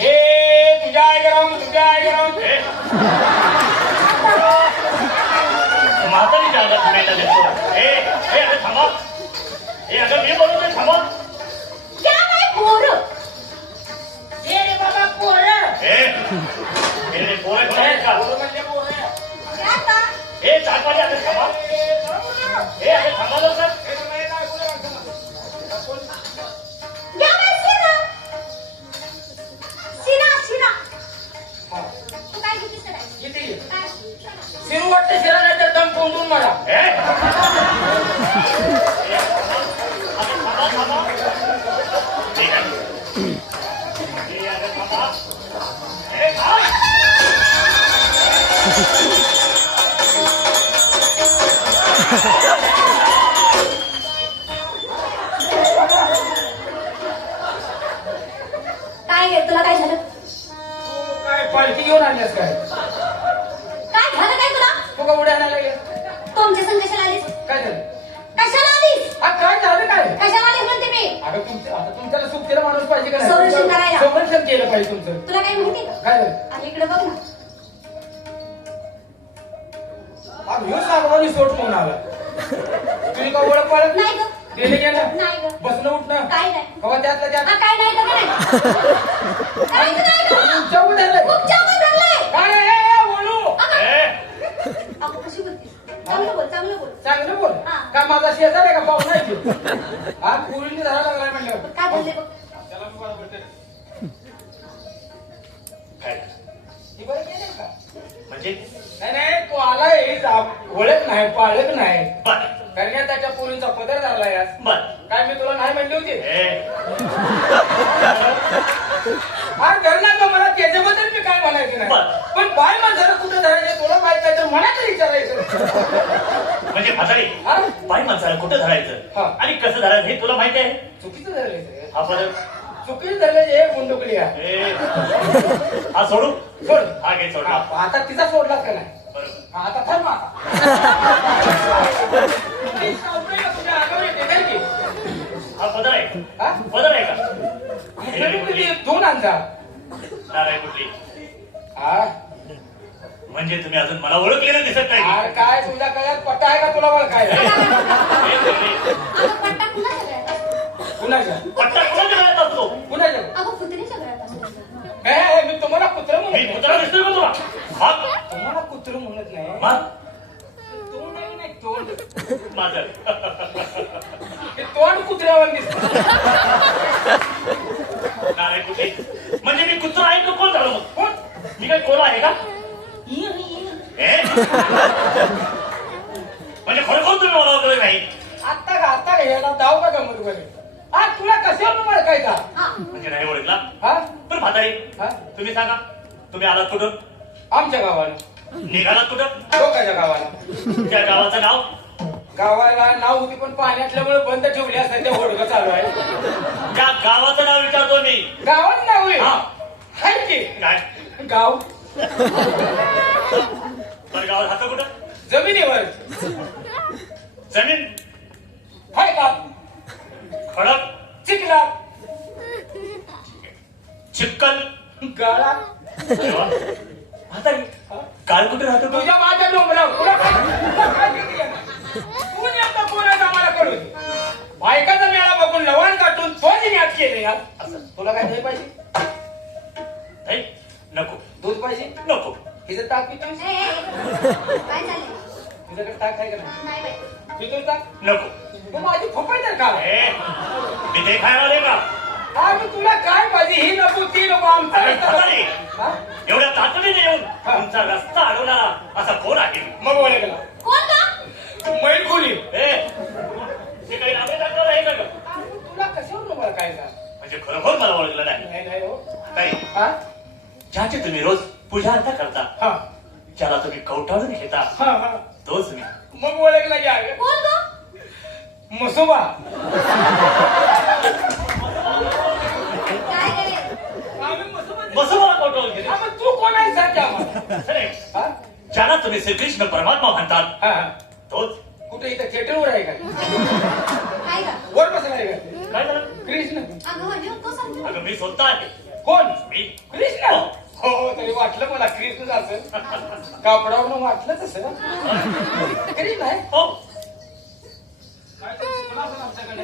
हे तुझ्या आईराऊन तुझ्या आईराऊन मातानी जागा तुम्हाला देतो हे हे अगं थांबा. हे अगं मी बोलतो थांबा. क्या काय हे रे बाबा पोर. हे हे रे पोर हे चालपाच्या थांबा. हे सर पाहिजे तुमचं? तुला काय माहिती? का काय झालं? आणि इकडे बघ ना. अगं ह्यो सागवानी सोड म्हणून आला. तुम्ही का ओळख पाळत नाही? ग. गेले गेलं. नाही ग. बसणं उठणं. काय नाही. कवा त्यातलं त्यात. काय नाही ग काय नाही. करायचं नाही ग. तुमच्या उड्याला खूप चांगलं धरलंय. काय ए, ए, बोलू अगं, ए. अगं, कशी बोलतीस? चांगलं बोल चांगलं बोल. चांगलं बोल. हा. का माझा शेजार आहे का? पाहुणा आहे तो? हा पुरीने धरा लागलाय म्हणलं काय बोलले बघ. त्याला मी बरं भेटेल. काय ही बरं का म्हणजे? नाही नाही तू आलाय ओळख नाही पाळख नाही. बर. कारण का त्याच्या पोरींचा पदर झाला यार बर. काय मी तुला नाही म्हणली होती? ए. हा करणार ना मला? त्याच्याबद्दल मी काय म्हणायचं नाही. बरं. पण बाय माझं कुठं धरायचं तुला माहीत नाही तर मला तरी विचारायचं. म्हणजे म्हातारी हा? बाई माणसाला कुठं धरायचं? हा. आणि कसं धरायचं हे तुला माहिती आहे? चुकीचं धरले हा परत चुकीचं धरले गुंडुकली आहे. हा सोडू? सोड. हा घे सोड. हा, हा. आता तिचा सोडलाच का नाही? बरोबर हा, आता थांब आता. ती सावकाश तुझ्या अंगावर येते काय की? हा पदर आहे. हा? पदर आहे का? हिरवी कुठली? दोन कुठली? हा? म्हणजे तुम्ही अजून मला ओळखलेलं दिसत नाही. अरे काय तुझ्या कळ्यात पट्टा आहे का तुला ओळखायला? अगं पट्टा? कुणाच्या पट्टा कोणाच्या गळ्यात असतो कुणाच्या अगं कुत्री सगळ्यात असतो हे, मी तुम्हाला कुत्र म्हणत मी नाही. कुत्रा दिसतोय का तुला? हा तुम्हाला कुत्र म्हणत नाही? मग तोंड आहे नाही? तोंड. माझं. हे तोंड कुत्र्यावर दिसत. कुठली म्हणजे मी कुत्रा आहे का कोण झालो मग? कोण? मी काय कोला आहे का? म्हणजे खरोखर तुम्ही मला ओळखलं नाही. आता का आता का? याला दाव का गमत बरे हा तुला कशावर ओळखायचा? म्हणजे नाही ओळखला? हा? पण म्हातारी तुम्ही सांगा. तुम्ही आलात कुठं आमच्या गावाला. निघालात कुठं? लोकांच्या गावाला. त्या गावाचं नाव? गावाला नाव होती पण पाण्यातल्यामुळे बंद ठेवली असं ते होडगं चालू आहे. त्या गावाचं नाव विचारतो मी. गावात नाव आहे. हा. हाय की? काय? गाव. ए मी ते खायवाले का? हा तुला काय पाहिजे ही नको ती नको आमचं अरे रस्ता. नको. हा? एवढ्या तातडीने येऊन हा. तुमचा रस्ता अडवणारा असा कोण आहे? मग गेला. कोण का मैल खोली. ए ते काही नावे दाखवलं आहे का ग? तुला कशावर मला काय म्हणजे खरोखर मला ओळखलं नाही. नाही नाही हो. ताई हा? ज्याची तुम्ही रोज पूजा अर्था करता हा. ज्याला तुम्ही कवटाळून घेता हा हा. तोच मी. मग का रे आम्ही मसोबा. हा, मग तू कोण आहे सांग आम्हाला हा? ज्याला तुम्ही श्रीकृष्ण परमात्मा म्हणतात हा हा. तोच. कुठे इथं थिएटरवर आहे का? काय का वर बसला आहे का? काय झालं? कृष्ण. अगं म्हणजे तो सांगतो. अगं मी स्वतः आहे. कोण? मी. कृष्ण? हो. हो तरी वाटलं मला कृष्ण असेल कापडावरून वाटलं तसं. करीत नाही हो.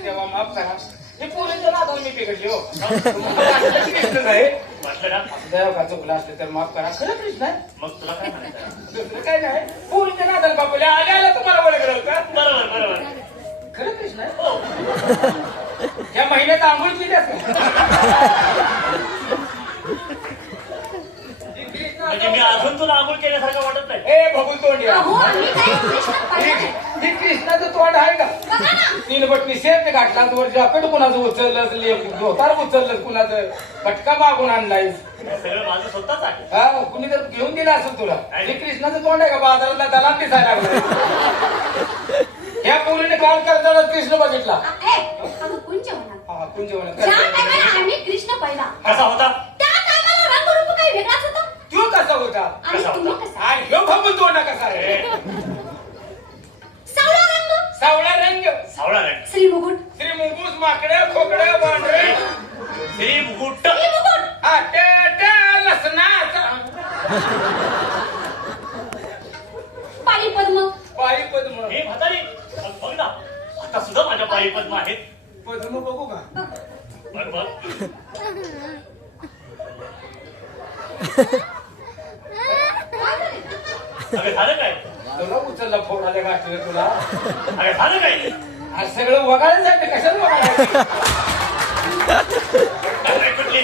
देवा माफ करा. हे पोरींच्या नादाला मी बिघडली हो. मला वाटलं की कृष्णच आहे वाटलं ना देव का चुकलं असलं तर माफ करा. खरं कृष्ण आहे. मग तुला काय म्हणायचं दुसरं काय नाही. पोरींच्या नादाला बापले. आले आले तुम्हाला ओळखलं का? बरोबर बरोबर. खरं कृष्ण आहे. या महिन्यात आंघोळ केल्यास म्हणजे मी अजून तुला आंघोळ केल्यासारखं वाटत नाही. ए बघू तोंड अहो मी काय कृष्ण पाहिला हे कृष्णाचं तोंड आहे का? तीन बटणी सेट घातला वर जॉकेट कुणाचं उचललं धोतार उचललं कुणाचं. फटका मागून आणलाय सगळं माझं स्वतःच आहे. हा कुणी तर घेऊन दिला असेल तुला. हे कृष्णाचं तोंड आहे का? बाजारातला दलाल दिसायला लागला ह्या पोरीने काल करताना कृष्ण बघितला. कुंज हा आम्ही कृष्ण पाहिला कसा होता? त्या टायमाला रंगरूप काही वेगळाच होता. तू कसा होता? आणि कसा तुम्ही होता? कसा? आणि ह्यो बघून तोंड कसा आहे? सावळा रंग. सावळा रंग. श्री मुकुट. श्री मुंगूस माकडे खोकडे बांढरे श्री मुकुट. मुकुट. हा लसणाचा. पाणी पद्म. पायी पद्म. हे म्हातारी बघ ना. आता सुद्धा माझ्या पायी पद्म आहेत. पद्म बघू का? बघ बघ? अगं झालं काय? तुला उचलला फोडाल्या गाठीवर तुला? अगं झालं काय? आज सगळं वगाळायचं कशाला वगाळायचं? काय कुठली?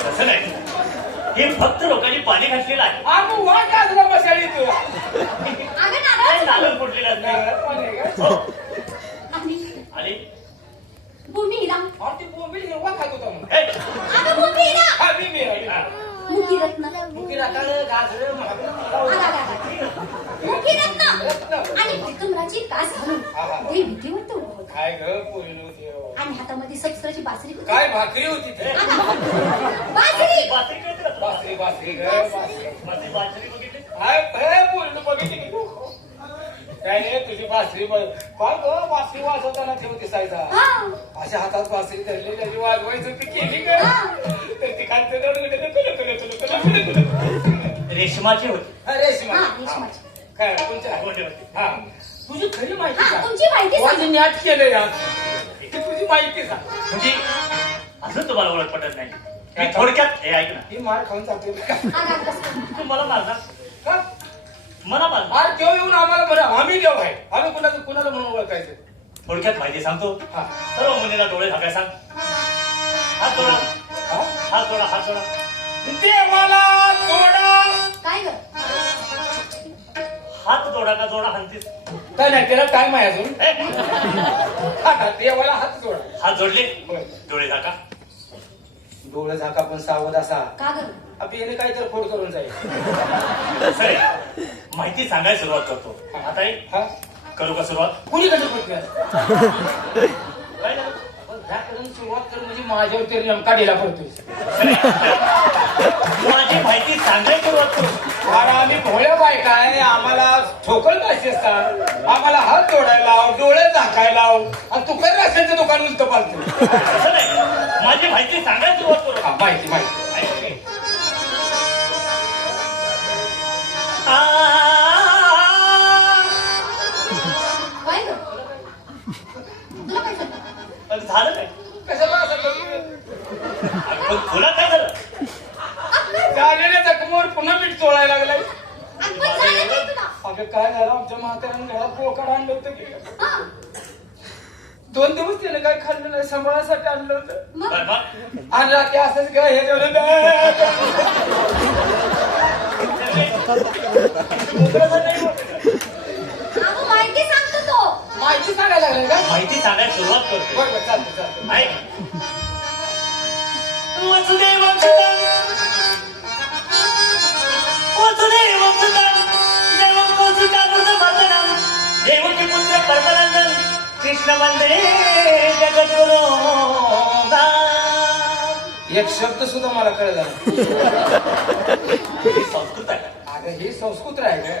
तसं नाही, हे फक्त लोकांनी पाणी घातलेलं आहे. आम्ही वाट गाजला बसायला तू. अगं काय नारळ नालं फुटलेलं असते हो. आणि? आणि? ते बोंबील हिरवा खात होता मग. अगं हा मी रत्न. मुखी रत्न रत्न. आणि पितुमराची कास घालून ते उभं होतं. काय ग पोरीनं होती हो. आणि हातामध्ये सबस्त्राची बासरी होती. काय भाकरी होती ते? बासरी. बासरी का? बासरी बासरी ग बासरी. माझी बासरी बघितली? काय हे पोरीनं बघितली की? तू? काय नाही तुझी बासरी बघ. काय ग बासरी वाजवताना ठेव दिसायचा हा. अशा हातात बासरी धरली त्याची वाजवायचं ती केली ग. तर ती खालचं रेशमाची होती. हा, रेशमा. हा, रेशमाची. काय तुमच्या होती, होती. हा. तुझी खरी माहिती हा का तुमची माहिती सांगा. नाट केलं या? ती तुझी माहिती सांग. म्हणजे असं तुम्हाला ओळख पटत नाही. मी थोडक्यात हे ऐक ना. ही मार खाऊन जाते कसं? तू मला मारणार का? मला मारणार अरे देव येऊन आम्हाला बरं. आम्ही देव आहे. आम्ही कुणाचं कुणाला म्हणून ओळखायचं? थोडक्यात माहिती सांगतो. हा. सर्व मुलीला डोळे झाकाय सांग. हात जोडा. हा? हात जोडा हात जोडा. देवाला तोडा. काय ग? हात जोडा का जोडा हंतीस? काय नाही त्याला टाइम आहे अजून? देवाला हात जोडा. हात जोडले. डोळे झाका. डोळं झाका पण सावध असा. का ग? अब याने काहीतरी खोड करून जाईल. माहिती सांगायला सुरुवात करतो. आता एक हा. करू का सुरुवात? कुणी कसं खोटलं काय झालं? पण ह्याकडून सुरुवात कर म्हणजे माझ्यावर तरी नेमका ढिला पडतोय माझी माहिती सांगायला सुरुवात करू आणि आम्ही भोळ्या बायका आहे आम्हाला ठोकळ पाहिजे असतात. आम्हाला हात जोडायला लाव डोळे झाकायला लाव. आणि तू कर असेल दुकान उलट पालतो असं नाही. माझी माहिती सांगायला सुरुवात करू हा माहिती माहिती. आ, काय ग? तुला काय झालं पण झालं काय? कशाला असं तुला काय झालं? झालेल्या जखमीवर पुन्हा मीठ चोळायला लागलाय. अगं काय झालं? आमच्या म्हाताऱ्यानं घरात बोकड आणलं होतं की. हा. दोन दिवस त्याने काय खाल्लं नाही सांभाळासाठी आणलं होतं. आणि रात्री असंच काय हे जेवलं अगं माहिती सांगतो तो माहिती सांगायला लागलं का? माहिती सांगायला सुरुवात करतो बरं बरं चालतं चालतं ऐक वसुदेवं सुतं वसुदेवं सुतं देवं कौसुचामृतमर्दनं देवकी पुत्र परमानंदं कृष्ण वंदे जगद्गुरो एक शब्द सुद्धा मला कळला. ही संस्कृत आहे. अगं हे संस्कृत आहे का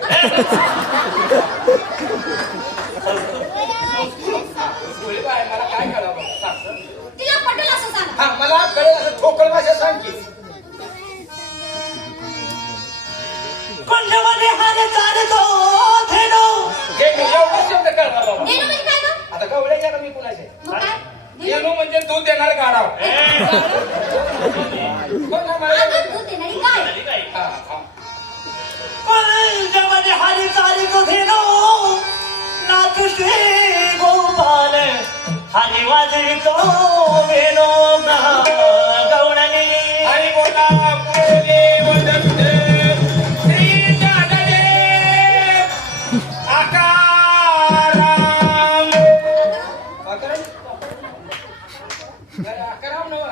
संस्कृत. मला काय सांग. तिला पटेल असं सांग हा आम्हाला कळेल असं ठोकळ भाषा सांग की कुंडमध्ये हार चालतो धेनो एवढं शब्द कळणार बाबा धेनु म्हणजे काय गं? आता गवळ्याच्या मी कुणाचे मग काय? धेनु? येणू म्हणजे दूध देणार गाडा काय हा, हा. हार चालतो धेनो श्री गोपाल? हरी बोला वदंते श्री ज्ञानदेव आकाराम आकाराम? नाही, आकाराम. नव्ह.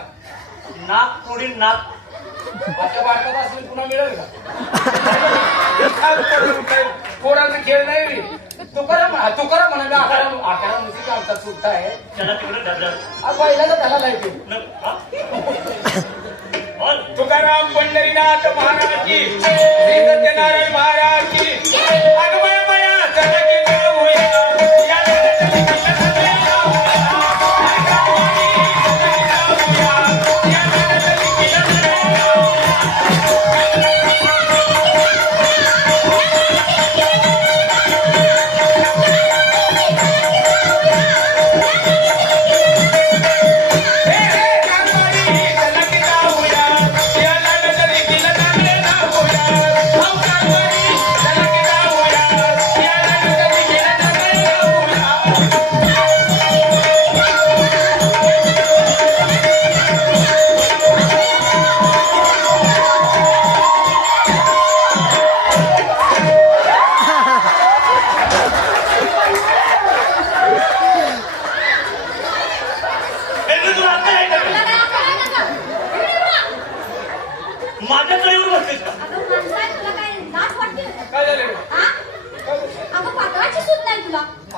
नाक पुढील नाक आता भारतात असलं पुन्हा मिळेल का? पोरांचा खेळ नाही. हा, तुकाराम म्हणाले आकाराम आकाराम म्हणजे आमचा सुट्टा आहे. त्याला हा पहिल्याचा त्याला लाइट न- हा? बोल. तुकाराम पंढरीनाथ महाराज की श्री सत्यनारायण महाराज की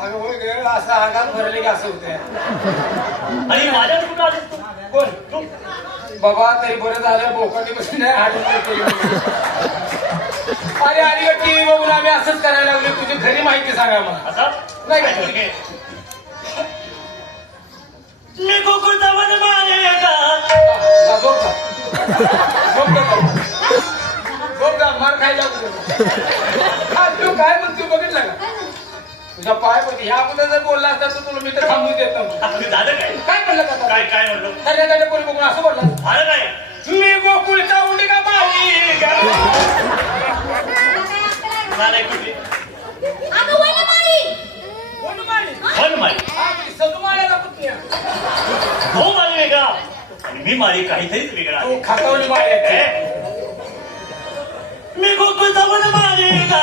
असं अंगात भरले की असं होतंय आणि माझ्याकडे कुठं आलीस तू कोण तू बाबा तरी बरं झालं बोकाटी बसून नाही पडतो. अरे अरे टीव्ही बघून आम्ही असंच करायला लागलो तुझी खरी माहिती सांगा मला आता नाही का? ठीक आहे. मी गोकुळचा वन मारेगा झोप. झोप. झोप मार खायला तू काय म्हणतो बघितलं का तुझ्या पाय पण ह्या अगोदर जर बोलला असता तर तुला मी तर थांबून देत. आपलं झालं काय? काय म्हणलं का काय काय म्हणलो? धन्य धन्य कोणी बघून असं बोलला? झालं काय? मी गोकुळचा उडी का? झालंय हा, मी. हो मारी वेगळा. आणि मी मारी काहीतरीच वेगळा तू खातावली मारी आहे. हे? मी गोकुळचा वन मारेगा